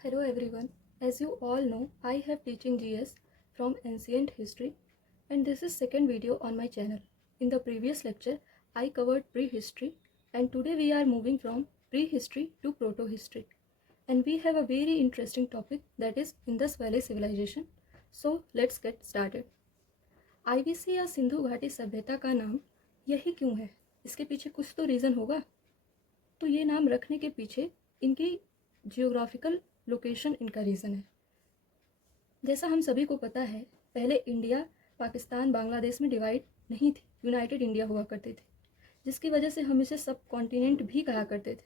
Hello everyone. As you all know, I have teaching GS from ancient history and this is second video on my channel. In the previous lecture, I covered prehistory and today we are moving from prehistory to proto-history. And we have a very interesting topic that is Indus Valley Civilization. So let's get started. IVC या सिंधु घाटी सभ्यता का नाम यही क्यों है? इसके पीछे कुछ तो रीज़न होगा। तो ये नाम रखने के पीछे इनकी जियोग्राफिकल लोकेशन इनका रीज़न है। जैसा हम सभी को पता है, पहले इंडिया पाकिस्तान बांग्लादेश में डिवाइड नहीं थी, यूनाइटेड इंडिया हुआ करते थे, जिसकी वजह से हम इसे सब कॉन्टिनेंट भी कहा करते थे।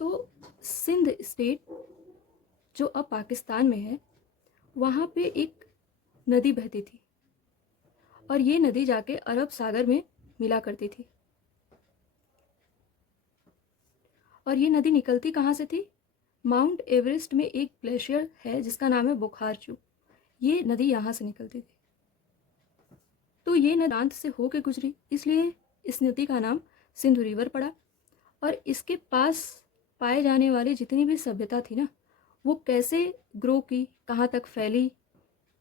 तो सिंध स्टेट जो अब पाकिस्तान में है, वहाँ पे एक नदी बहती थी और ये नदी जाके अरब सागर में मिला करती थी। और ये नदी निकलती कहाँ से थी? माउंट एवरेस्ट में एक ग्लेशियर है जिसका नाम है बुखारचू। ये नदी यहाँ से निकलती थी। तो ये नदी प्रांत से होके गुजरी, इसलिए इस नदी का नाम सिंधु रिवर पड़ा। और इसके पास पाए जाने वाली जितनी भी सभ्यता थी ना, वो कैसे ग्रो की, कहाँ तक फैली,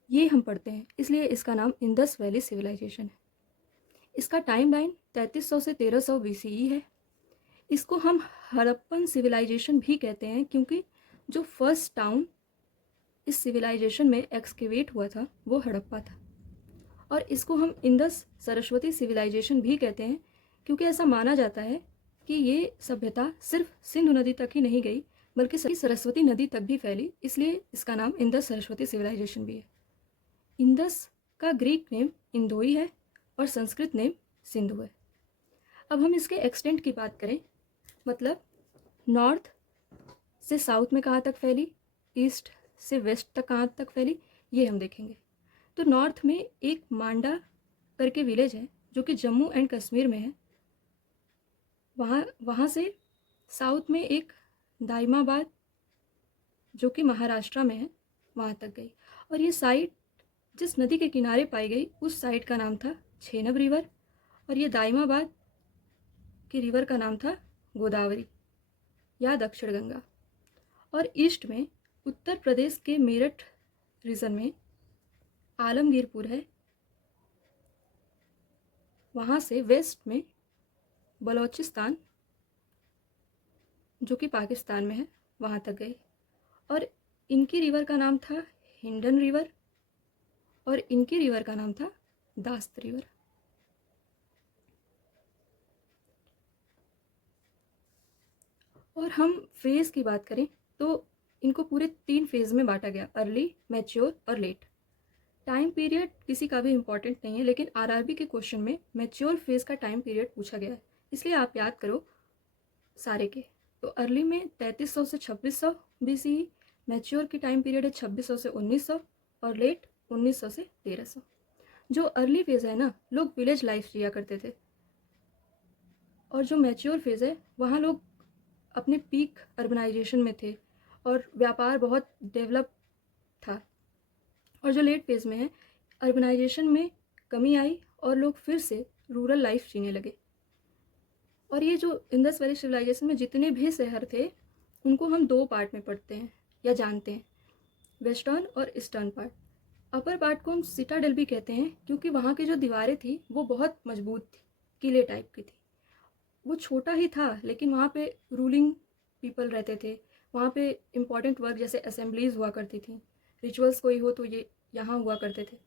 ये हम पढ़ते हैं। इसलिए इसका नाम इंडस वैली सिविलाइजेशन है। इसका टाइम लाइन 3300 से 1300 BCE है। इसको हम हड़प्पन सिविलाइजेशन भी कहते हैं क्योंकि जो फर्स्ट टाउन इस सिविलाइजेशन में एक्सकेवेट हुआ था वो हड़प्पा था। और इसको हम इंडस सरस्वती सिविलाइजेशन भी कहते हैं क्योंकि ऐसा माना जाता है कि ये सभ्यता सिर्फ सिंधु नदी तक ही नहीं गई बल्कि सरस्वती नदी तक भी फैली, इसलिए इसका नाम इंडस सरस्वती सिविलाइजेशन भी है। इंडस का ग्रीक नेम इंदोई है और संस्कृत नेम सिंधु है। अब हम इसके एक्सटेंट की बात करें, मतलब नॉर्थ से साउथ में कहाँ तक फैली, ईस्ट से वेस्ट तक कहाँ तक फैली, ये हम देखेंगे। तो नॉर्थ में एक मांडा करके विलेज है जो कि जम्मू एंड कश्मीर में है। वहाँ से साउथ में एक दाइमाबाद जो कि महाराष्ट्र में है, वहाँ तक गई। और ये साइट जिस नदी के किनारे पाई गई उस साइट का नाम था झेलम रिवर और ये दाइमाबाद के रिवर का नाम था गोदावरी या दक्षिण गंगा। और ईस्ट में उत्तर प्रदेश के मेरठ रीजन में आलमगीरपुर है, वहाँ से वेस्ट में बलोचिस्तान जो कि पाकिस्तान में है, वहाँ तक गई। और इनकी रिवर का नाम था हिंडन रिवर और इनकी रिवर का नाम था दास्त रिवर। और हम फेज़ की बात करें तो इनको पूरे 3 फेज़ में बांटा गया, अर्ली, मैच्योर और लेट। टाइम पीरियड किसी का भी इम्पॉर्टेंट नहीं है, लेकिन आरआरबी के क्वेश्चन में मैच्योर फेज़ का टाइम पीरियड पूछा गया है, इसलिए आप याद करो सारे के। तो अर्ली में 3300 से 2600 BCE, मैच्योर की टाइम पीरियड है 2600 से 1900 और लेट 1900 से 1300। जो अर्ली फेज़ है ना, लोग विलेज लाइफ जिया करते थे, और जो मैच्योर फेज़ है वहाँ लोग अपने पीक अर्बनाइजेशन में थे और व्यापार बहुत डेवलप था। और जो लेट फेज़ में है, अर्बनाइजेशन में कमी आई और लोग फिर से रूरल लाइफ जीने लगे। और ये जो इंडस वैली सिविलाइजेशन में जितने भी शहर थे उनको हम 2 पार्ट में पढ़ते हैं या जानते हैं, वेस्टर्न और ईस्टर्न पार्ट। अपर पार्ट को हम सिटाडेल भी कहते हैं क्योंकि वहाँ की जो दीवारें थी वो बहुत मजबूत थी, किले टाइप की थी। वो छोटा ही था लेकिन वहाँ पे रूलिंग पीपल रहते थे, वहाँ पे इम्पॉर्टेंट वर्क जैसे असेंबलीज हुआ करती थी, रिचुअल्स कोई हो तो ये यहाँ हुआ करते थे।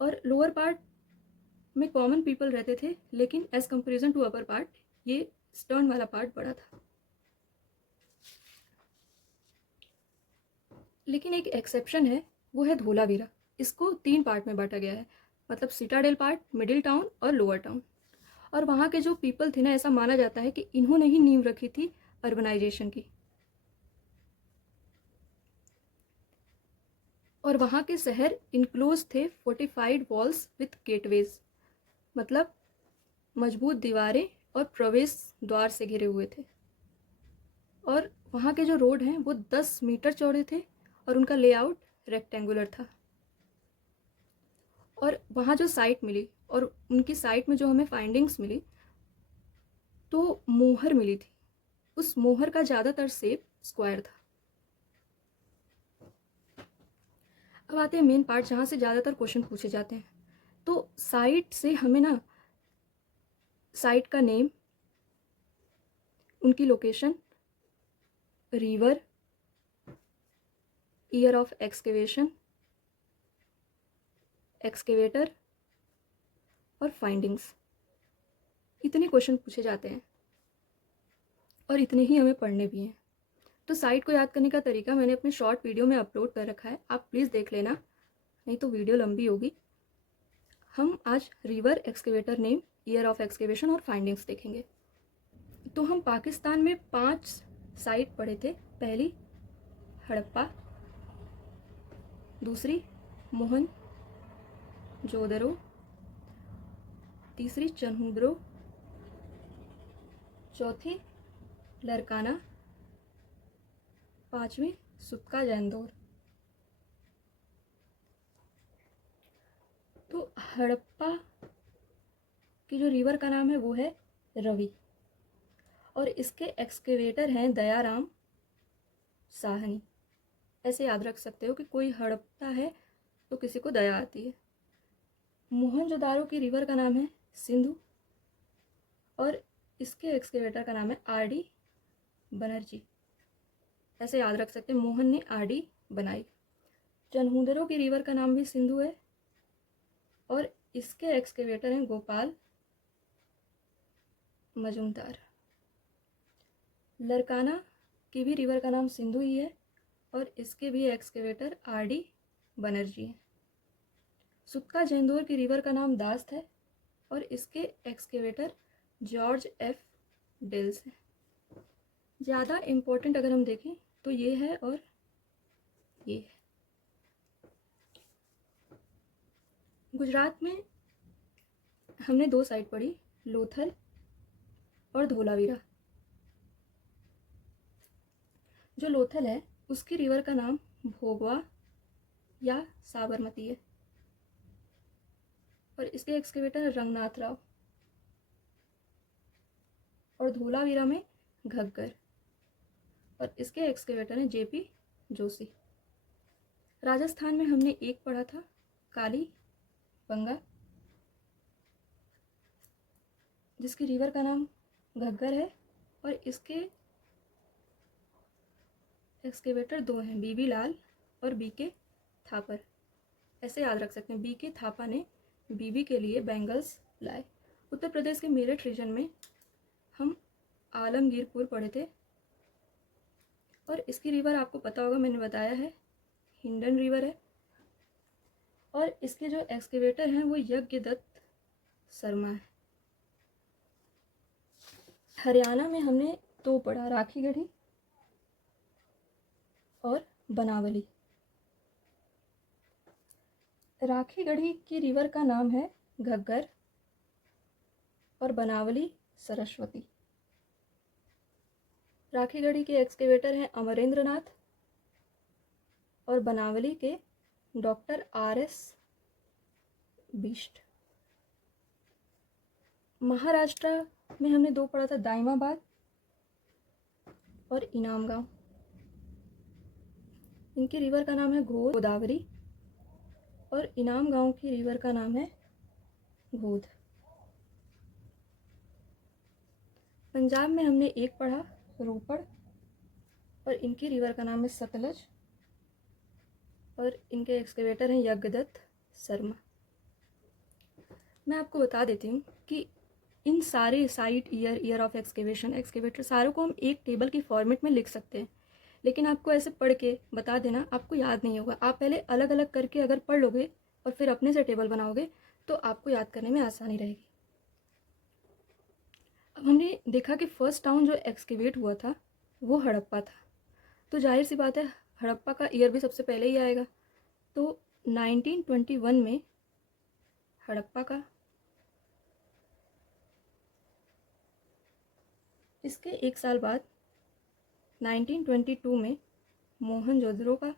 और लोअर पार्ट में कॉमन पीपल रहते थे, लेकिन as comparison to upper part ये स्टर्न वाला पार्ट बड़ा था। लेकिन एक एक्सेप्शन है, वो है धोलावीरा। इसको 3 पार्ट में बांटा गया है, मतलब सिटाडेल पार्ट, मिडिल टाउन और लोअर टाउन। और वहाँ के जो पीपल थे ना, ऐसा माना जाता है कि इन्होंने ही नींव रखी थी अर्बनाइजेशन की। और वहाँ के शहर इनक्लोज थे फोर्टिफाइड वॉल्स विथ गेटवेज, मतलब मजबूत दीवारें और प्रवेश द्वार से घिरे हुए थे। और वहाँ के जो रोड हैं वो 10 मीटर चौड़े थे और उनका लेआउट रेक्टेंगुलर था। और वहाँ जो साइट मिली और उनकी साइट में जो हमें फाइंडिंग्स मिली तो मोहर मिली थी। उस मोहर का ज़्यादातर शेप स्क्वायर था। अब आते हैं मेन पार्ट जहाँ से ज़्यादातर क्वेश्चन पूछे जाते हैं। तो साइट से हमें ना साइट का नेम, उनकी location, river, year of excavation, excavator और फाइंडिंग्स, इतने क्वेश्चन पूछे जाते हैं और इतने ही हमें पढ़ने भी हैं। तो साइट को याद करने का तरीका मैंने अपने शॉर्ट वीडियो में अपलोड कर रखा है, आप प्लीज़ देख लेना, नहीं तो वीडियो लंबी होगी। हम आज river, excavator name, year of excavation और फाइंडिंग्स देखेंगे। तो हम पाकिस्तान में 5 साइट पढ़े थे। पहली हड़प्पा, दूसरी मोहनजोदड़ो, तीसरी चन्हूदरो, चौथी लरकाना, पांचवी सुत्का जैंदोर। तो हड़प्पा की जो रिवर का नाम है वो है रवि और इसके एक्सकेवेटर हैं दयाराम साहनी। ऐसे याद रख सकते हो कि कोई हड़पता है तो किसी को दया आती है। मोहनजोदारो की रिवर का नाम है सिंधु और इसके एक्सकेवेटर का नाम है आरडी बनर्जी। ऐसे याद रख सकते हैं, मोहन ने आरडी बनाई। चन्हूदरो की रिवर का नाम भी सिंधु है और इसके एक्सकेवेटर हैं गोपाल मजुमदार। लरकाना की भी रिवर का नाम सिंधु ही है और इसके भी एक्सकेवेटर आरडी बनर्जी हैं। सुत्का जैंदोर की रिवर का नाम दास्त है और इसके एक्सकेवेटर जॉर्ज एफ डेल्स है। ज़्यादा इम्पोर्टेंट अगर हम देखें तो ये है और ये है। गुजरात में हमने 2 साइट पढ़ी, लोथल और धोलावीरा। जो लोथल है उसकी रिवर का नाम भोगवा या साबरमती है और इसके एक्सकेवेटर रंगनाथ राव। और धोलावीरा में घग्गर और इसके एक्सकेवेटर हैं जेपी जोशी। राजस्थान में हमने एक पढ़ा था काली बंगा, जिसकी रिवर का नाम घग्गर है और इसके एक्सकेवेटर 2 हैं, बीबी लाल और बीके थापर। ऐसे याद रख सकते हैं, बीके थापा ने बीबी के लिए बैंगल्स लाए। उत्तर प्रदेश के मेरठ रीजन में हम आलमगीरपुर पढ़े थे और इसकी रिवर आपको पता होगा, मैंने बताया है, हिंडन रिवर है और इसके जो एक्सकेवेटर हैं वो यज्ञदत्त शर्मा है। हरियाणा में हमने 2 पढ़ा, राखीगढ़ी और बनावली। राखीगढ़ी की रिवर का नाम है घग्गर और बनावली सरस्वती। राखीगढ़ी के एक्सकेवेटर हैं अमरेंद्रनाथ और बनावली के डॉक्टर RS बिष्ट। महाराष्ट्र में हमने 2 पढ़ा था, दाइमाबाद और इनाम गांव। इनकी रिवर का नाम है गोदावरी और इनाम गांव की रिवर का नाम है गोद। पंजाब में हमने एक पढ़ा, रोपड़, और इनकी रिवर का नाम है सतलज और इनके एक्सकेवेटर हैं यज्ञदत्त शर्मा। मैं आपको बता देती हूँ कि इन सारे site, year of excavation, excavator सारों को हम एक टेबल की फॉर्मेट में लिख सकते हैं, लेकिन आपको ऐसे पढ़ के बता देना आपको याद नहीं होगा। आप पहले अलग अलग करके अगर पढ़ लोगे और फिर अपने से टेबल बनाओगे तो आपको याद करने में आसानी रहेगी। अब हमने देखा कि फर्स्ट टाउन जो एक्सकेवेट हुआ था वो हड़प्पा था, तो जाहिर सी बात है हड़प्पा का ईयर भी सबसे पहले ही आएगा। तो 1921 में हड़प्पा का, इसके 1 साल बाद 1922 में मोहनजोदड़ो का,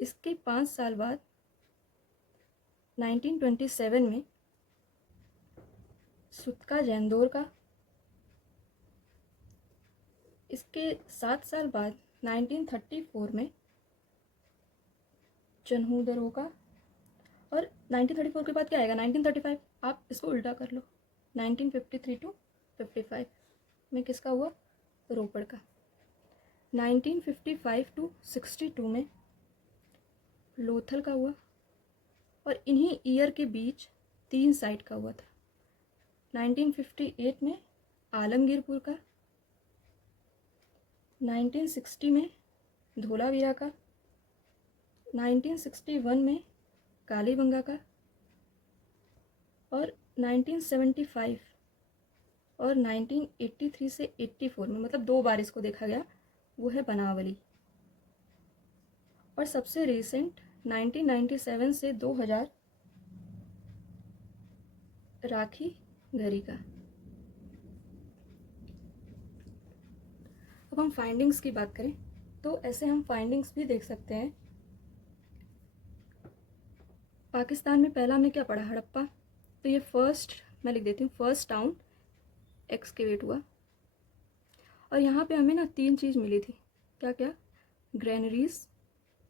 इसके 5 साल बाद 1927 में सुत्का जैंदोर का, इसके 7 साल बाद 1934 में चन्हूदरों का। और 1934 के बाद क्या आएगा? 1935। आप इसको उल्टा कर लो, 1953 टू 55 में किसका हुआ? रोपड़ का। 1955 टू 62 में लोथल का हुआ। और इन्हीं ईयर के बीच 3 साइट का हुआ था। 1958 में आलमगीरपुर का, 1960 में धोलावीरा का, 1961 में कालीबंगा का, और 1975 और 1983 से 84 में, मतलब 2 बार इसको देखा गया, वो है बनावली। और सबसे रिसेंट 1997 से 2000 राखी घरी का। अब हम फाइंडिंग्स की बात करें तो ऐसे हम फाइंडिंग्स भी देख सकते हैं। पाकिस्तान में पहला हमने क्या पढ़ा? हड़प्पा। तो ये फर्स्ट, मैं लिख देती हूँ, फर्स्ट टाउन एक्सकेवेट हुआ। और यहाँ पे हमें ना 3 चीज़ मिली थी। क्या क्या? ग्रेनरीज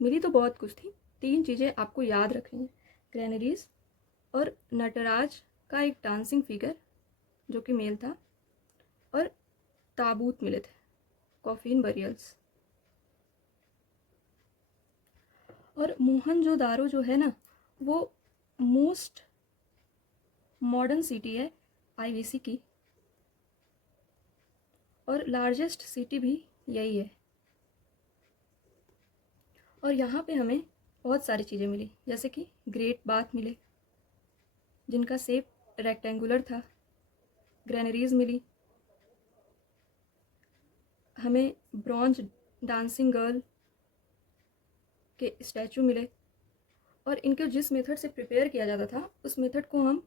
मिली तो बहुत कुछ थी, 3 चीज़ें आपको याद रखनी है। ग्रेनरीज और नटराज का एक डांसिंग फिगर जो कि मेल था, और ताबूत मिले थे, कॉफिन बरियल्स। और मोहनजोदारो जो है ना, वो मोस्ट मॉडर्न सिटी है आईवीसी की, और लार्जेस्ट सिटी भी यही है। और यहाँ पे हमें बहुत सारी चीज़ें मिली, जैसे कि ग्रेट बाथ मिले जिनका शेप रेक्टेंगुलर था। ग्रेनरीज मिली, हमें ब्रॉन्ज डांसिंग गर्ल के स्टैचू मिले। और इनको जिस मेथड से प्रिपेयर किया जाता था उस मेथड को हम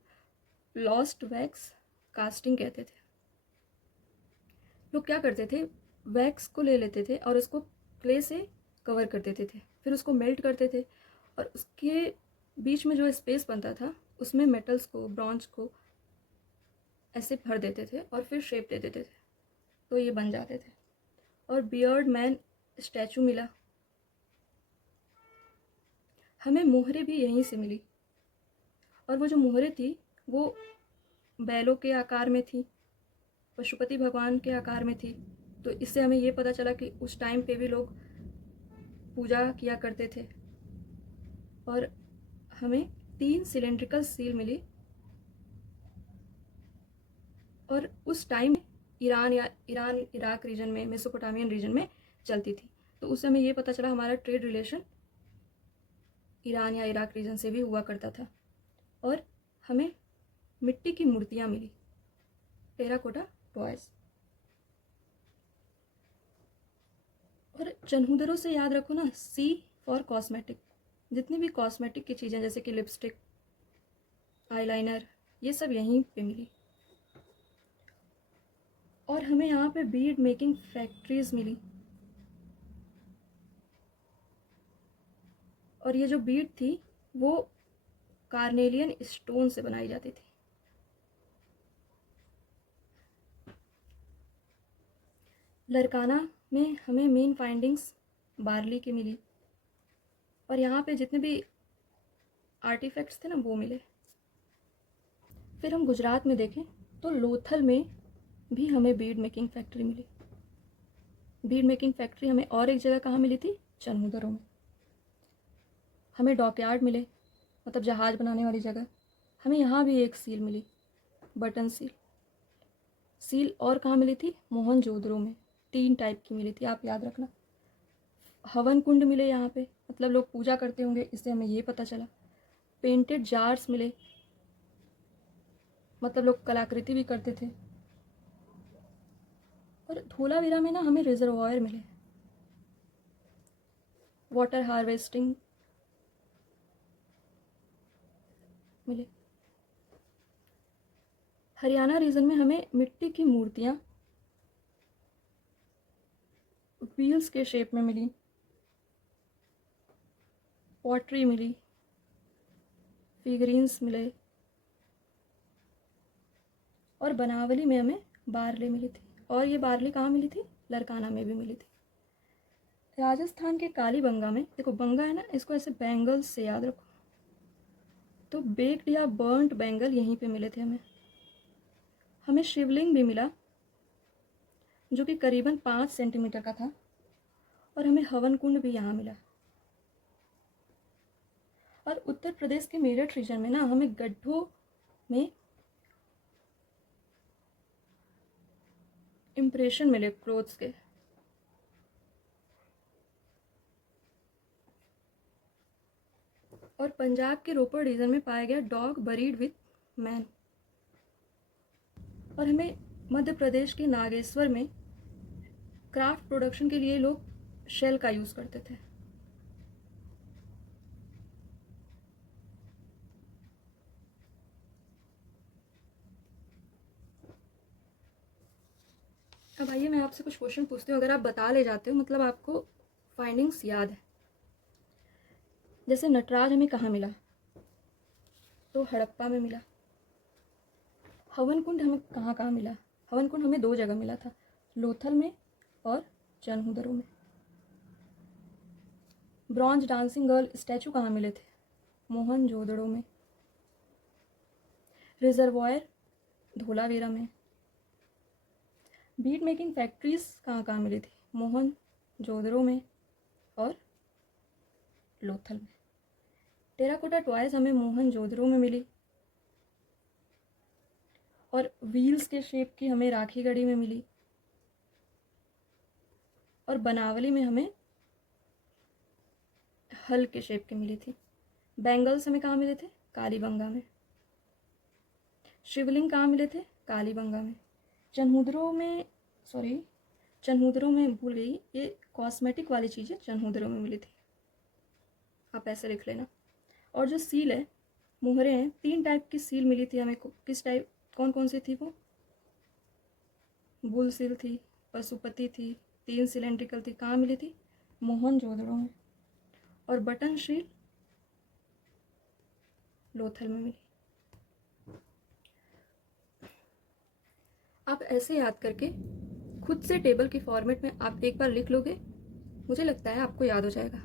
लॉस्ट वैक्स कास्टिंग कहते थे। लोग क्या करते थे? वैक्स को ले लेते थे और उसको क्ले से कवर कर देते थे, फिर उसको मेल्ट करते थे, और उसके बीच में जो स्पेस बनता था उसमें मेटल्स को, ब्रॉन्ज को ऐसे भर देते थे और फिर शेप दे देते थे, तो ये बन जाते थे। और बियर्ड मैन स्टैचू मिला। हमें मोहरे भी यहीं से मिली, और वो जो मोहरे थी वो बैलों के आकार में थी, पशुपति भगवान के आकार में थी। तो इससे हमें ये पता चला कि उस टाइम पे भी लोग पूजा किया करते थे। और हमें 3 सिलेंड्रिकल सील मिली, और उस टाइम ईरान इराक रीजन में, मेसोपोटामियन रीजन में चलती थी। तो उससे हमें ये पता चला हमारा ट्रेड रिलेशन ईरान या इराक रीजन से भी हुआ करता था। और हमें मिट्टी की मूर्तियाँ मिली, टेराकोटा टॉयज। और चन्हूदरों से याद रखो ना, सी फॉर कॉस्मेटिक। जितनी भी कॉस्मेटिक की चीज़ें जैसे कि लिपस्टिक, आईलाइनर, ये सब यहीं पे मिली। और हमें यहाँ पे बीड मेकिंग फैक्ट्रीज मिली, और ये जो बीड थी वो कार्नेलियन स्टोन से बनाई जाती थी। लरकाना में हमें मेन फाइंडिंग्स बार्ली की मिली, और यहाँ पे जितने भी आर्टिफैक्ट्स थे ना वो मिले। फिर हम गुजरात में देखें तो लोथल में भी हमें बीड मेकिंग फैक्ट्री मिली। बीड मेकिंग फैक्ट्री हमें और एक जगह कहाँ मिली थी? चन्हूदरों में। हमें डॉकयार्ड मिले, मतलब जहाज़ बनाने वाली जगह। हमें यहाँ भी एक सील मिली, बटन सील। सील और कहाँ मिली थी? मोहनजोदड़ो में। 3 टाइप की मिली थी, आप याद रखना। हवन कुंड मिले यहाँ पे, मतलब लोग पूजा करते होंगे, इससे हमें ये पता चला। पेंटेड जार्स मिले, मतलब लोग कलाकृति भी करते थे। और धोलावीरा में ना हमें रिजर्वायर मिले, वाटर हार्वेस्टिंग मिले। हरियाणा रीजन में हमें मिट्टी की मूर्तियाँ व्हील्स के शेप में मिली, पॉटरी मिली, फिगरीन्स मिले। और बनावली में हमें बारले मिली थी, और ये बारले कहाँ मिली थी? लरकाना में भी मिली थी। राजस्थान के कालीबंगा में, देखो बंगा है ना, इसको ऐसे बैंगल्स से याद रखो, तो बेक्ड या बर्न्ड बैंगल यहीं पे मिले थे हमें। हमें शिवलिंग भी मिला जो कि करीबन 5 सेंटीमीटर का था, और हमें हवन कुंड भी यहाँ मिला। और उत्तर प्रदेश के मेरठ रीजन में ना हमें गड्ढों में इम्प्रेशन मिले क्लोथ्स के। और पंजाब के रोपड़ रीजन में पाया गया डॉग बरीड विथ मैन। और हमें मध्य प्रदेश के नागेश्वर में क्राफ्ट प्रोडक्शन के लिए लोग शेल का यूज़ करते थे। अब आइए मैं आपसे कुछ क्वेश्चन पूछती हूँ, अगर आप बता ले जाते हो मतलब आपको फाइंडिंग्स याद है। जैसे नटराज हमें कहाँ मिला, तो हड़प्पा में मिला। हवन कुंड हमें कहाँ कहाँ मिला, हवन कुंड हमें 2 जगह मिला था, लोथल में और चनहुदरो में। ब्रॉन्ज डांसिंग गर्ल स्टैचू कहाँ मिले थे, मोहनजोदड़ो में। रिजर्वायर धोलावीरा में। बीट मेकिंग फैक्ट्रीज कहाँ कहाँ मिली थी, मोहनजोदड़ो में और लोथल में। टेराकोटा टॉयज हमें मोहनजोदड़ो में मिली, और व्हील्स के शेप की हमें राखीगढ़ी में मिली, और बनावली में हमें हल के शेप की मिली थी। बैंगल्स हमें कहाँ मिले थे, कालीबंगा में। शिवलिंग कहाँ मिले थे, कालीबंगा में। चनहुदरो में भूल गई, ये कॉस्मेटिक वाली चीज़ें चनहुदरो में मिली थी, आप ऐसे लिख लेना। और जो सील है, मोहरे हैं, 3 टाइप की सील मिली थी हमें। किस टाइप, कौन कौन सी थी वो, बुल सील थी, पशुपति थी, 3 सिलेंड्रिकल थी, कहाँ मिली थी, मोहनजोदड़ो में। और बटन सील लोथल में मिली। आप ऐसे याद करके खुद से टेबल की फॉर्मेट में आप एक बार लिख लोगे, मुझे लगता है आपको याद हो जाएगा।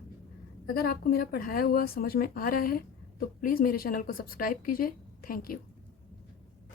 अगर आपको मेरा पढ़ाया हुआ समझ में आ रहा है तो प्लीज़ मेरे चैनल को सब्सक्राइब कीजिए। Thank you.